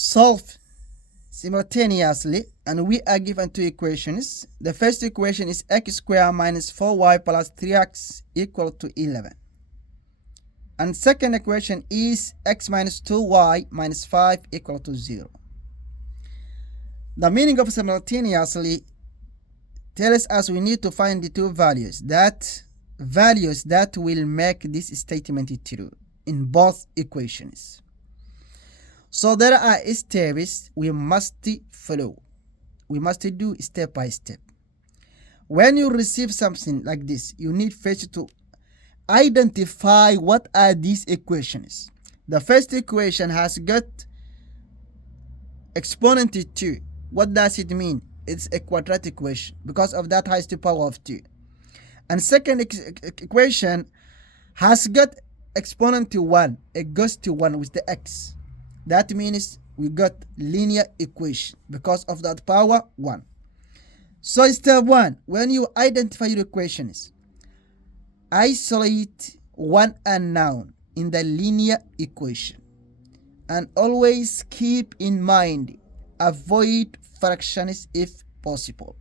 solve simultaneously, and we are given two equations. The first equation is x squared minus 4y plus 3x equal to 11. And second equation is x minus 2y minus 5 equal to 0. The meaning of simultaneously tells us we need to find the two values that will make this statement true in both equations. So there are steps we must follow. We must do step by step. When you receive something like this, you need first to identify what are these equations. The first equation has got exponent 2. What does it mean? It's a quadratic equation. Because of that has the power of 2. And second equation has got exponent 1. It goes to 1 with the x. That means we got linear equation because of that power 1. So step 1, when you identify your equations, isolate one unknown in the linear equation. And always keep in mind, avoid fractions if possible.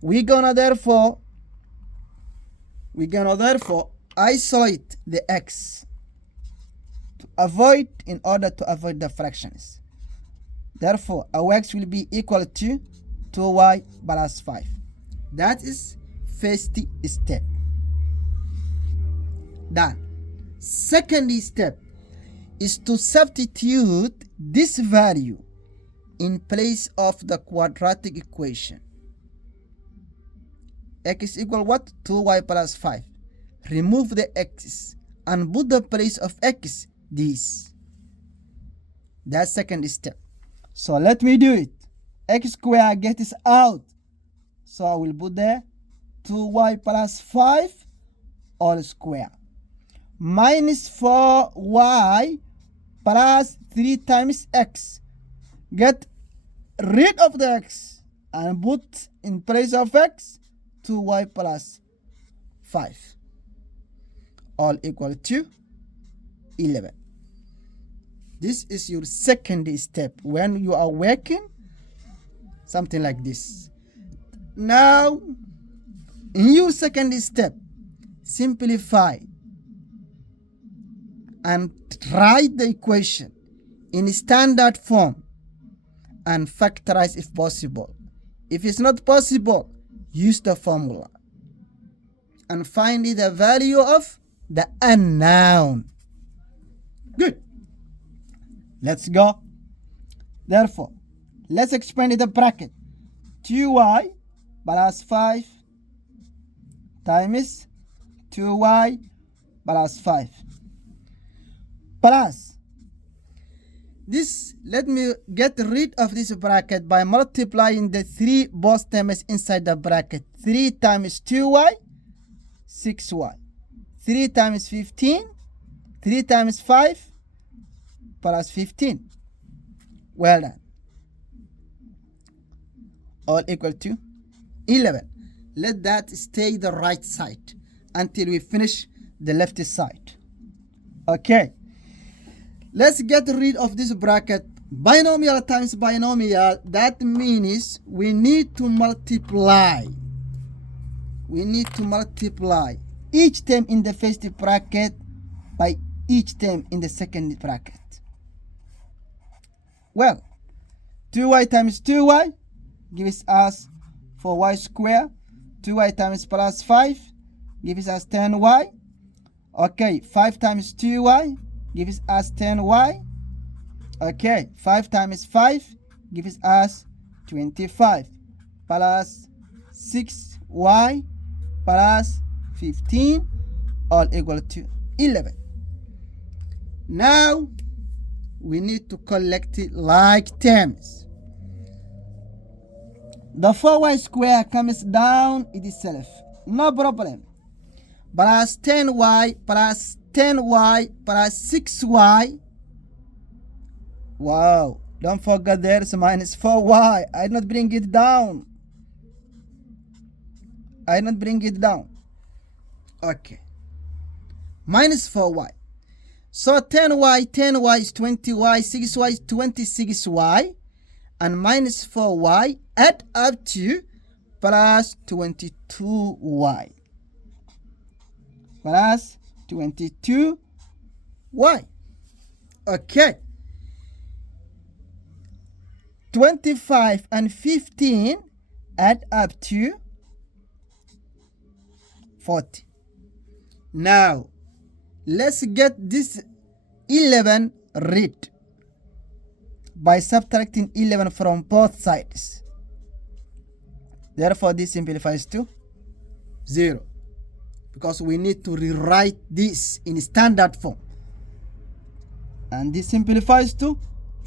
We're gonna therefore isolate the x in order to avoid the fractions. Therefore, our x will be equal to 2y plus 5. That is first step. Done. Second step is to substitute this value in place of the quadratic equation. X equal what? 2y plus 5. Remove the x and put the place of x this. That's second step. So let me do it. X squared gets out. So I will put there 2y plus 5 all square. Minus 4y plus 3 times x. Get rid of the x and put in place of x 2y plus 5. All equal to 11. This is your second step when you are working something like this. Now, in your second step, simplify and write the equation in standard form and factorize if possible. If it's not possible, use the formula and find the value of the unknown. Good. Let's go. Therefore, let's expand the bracket. 2y plus 5 times 2y plus 5 plus this. Let me get rid of this bracket by multiplying the 3 both terms inside the bracket. 3 times 2y, 6y. 3 times 15, 3 times 5 plus 15. Well done. All equal to 11. Let that stay the right side until we finish the left side. Okay. Let's get rid of this bracket. Binomial times binomial. That means we need to multiply. We need to multiply each term in the first bracket by each term in the second bracket. Well, 2y times 2y gives us 4y squared. 2y times plus 5 gives us 10y. Okay, 5 times 2y gives us 10y. Okay, 5 times 5 gives us 25 plus 6y plus 15 all equal to 11. Now we need to collect it like terms. The 4y square comes down itself, no problem. Plus 10y plus 10y plus 6y. Wow, don't forget there's minus 4y. I did not bring it down. Okay. Minus 4y. So 10y is 20y, 6y is 26y, and minus 4y add up to plus 22y. Plus 22y. Okay. 25 and 15 add up to 40. Now, let's get this 11 rid by subtracting 11 from both sides. Therefore, this simplifies to 0, because we need to rewrite this in standard form. And this simplifies to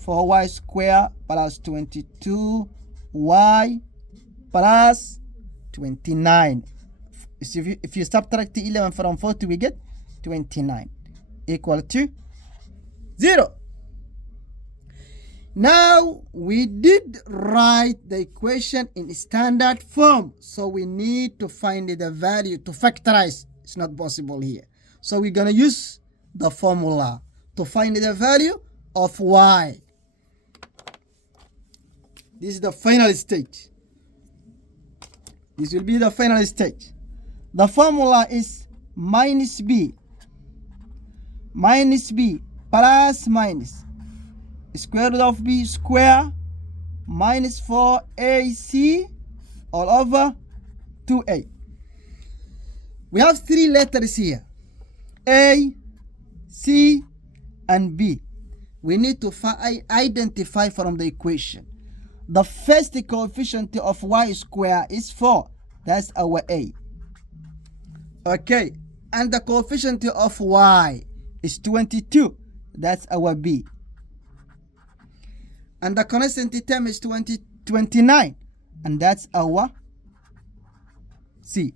4y squared plus 22y plus 29. If you subtract the 11 from 40, we get 29 equal to 0. Now we did write the equation in standard form, so we need to find the value to factorize. It's not possible here, so we're gonna use the formula to find the value of y. This is the final stage. This will be the final stage. The formula is minus b plus minus square root of b square minus 4ac all over 2a. We have three letters here, a, c, and b. We need to identify from the equation. The first coefficient of y square is 4. That's our a. Okay, and the coefficient of y is 22. That's our b. And the constant term is 29. And that's our c.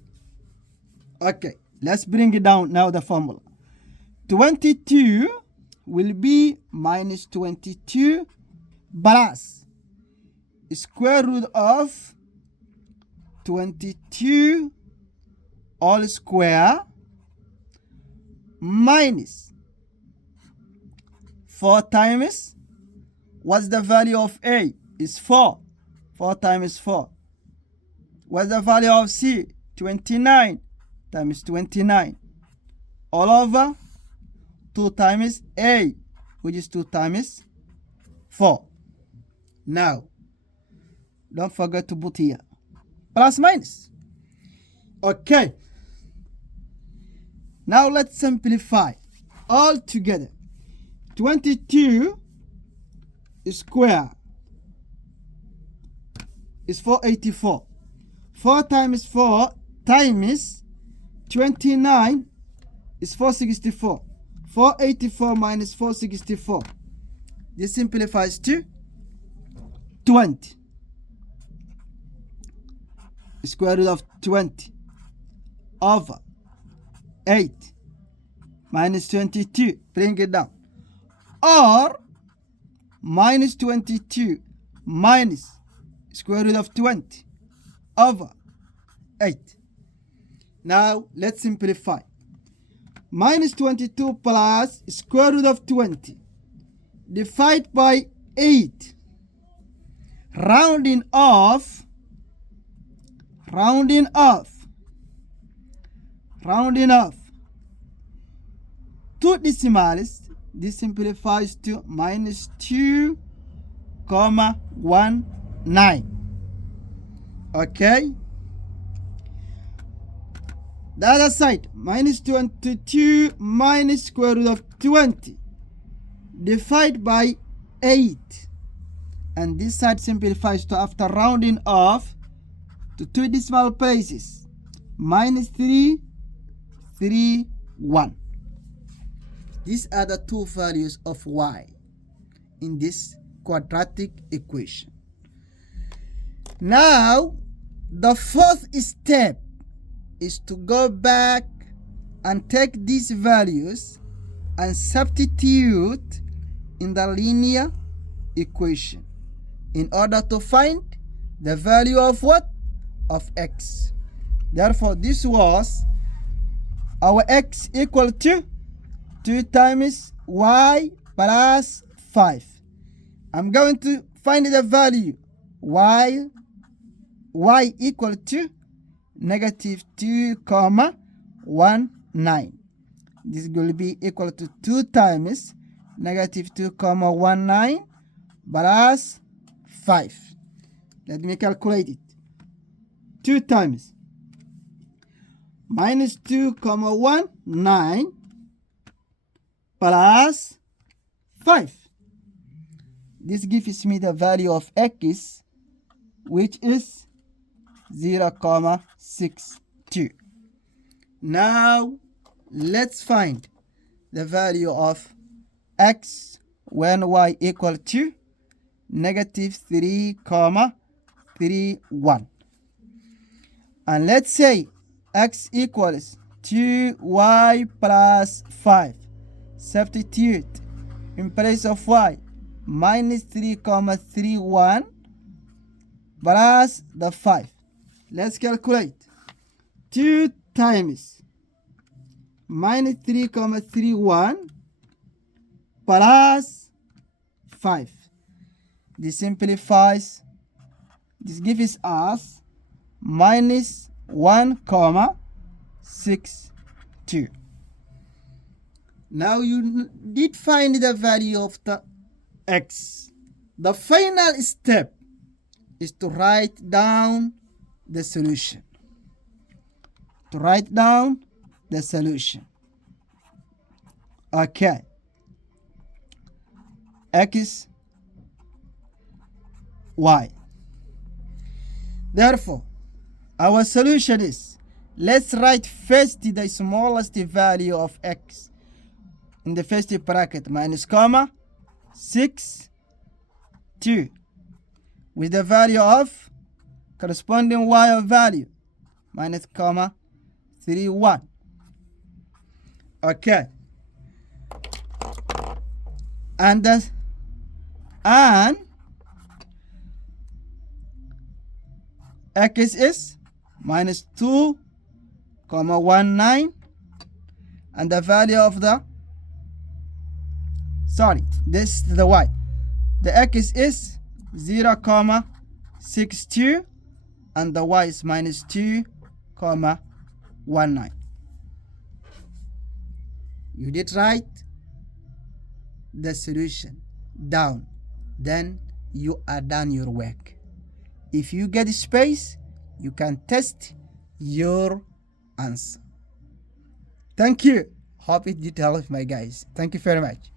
Okay, let's bring it down now, the formula. 22 will be minus 22 plus square root of 22 all square minus 4 times, what's the value of a? Is 4. 4 times 4. What's the value of c? 29 times 29 all over 2 times a, which is 2 times 4. Now, don't forget to put here plus minus. Okay. Now let's simplify all together. 22 square is 484. 4 times 4 times 29 is 464. 484 minus 464. This simplifies to 20. Square root of 20 over 8 minus 22. Bring it down. Or minus 22 minus square root of 20 over 8. Now let's simplify. Minus 22 plus square root of 20 divided by 8. Rounding off. 2 decimals. This simplifies to minus 2,19. Okay. The other side, minus 22 minus square root of 20 divided by 8. And this side simplifies to, after rounding off to 2 decimal places, minus 331. These are the two values of y in this quadratic equation. Now, the fourth step is to go back and take these values and substitute in the linear equation in order to find the value of what? Of x. Therefore, this was our x equal to 2 times 3y plus 5. I'm going to find the value while y equal to negative 2 comma 1 9. This will be equal to 2 times negative 2 comma 1 9 plus 5. Let me calculate it. 2 times minus 2 comma 1 9 plus 5. This gives me the value of x, which is 0.62. Now let's find the value of x when y equal to negative 3.31. And let's say x equals 2y plus 5. Substitute in place of y minus 3.31 plus the 5. Let's calculate. 2 times minus 3.31 plus 5. This simplifies. This gives us minus 1.62. Now you did find the value of the x. The final step is to write down the solution. To write down the solution. Okay. X, y. Therefore, our solution is, let's write first the smallest value of x in the first bracket, minus comma 6 2 with the value of corresponding y value minus comma 3 1. Okay, and x is minus 2.19, and the value of the, sorry, this is the y. The x is 0.62 and the y is minus 2.19. You did write the solution down, then you are done your work. If you get space, you can test your answer. Thank you. Hope it did help, my guys. Thank you very much.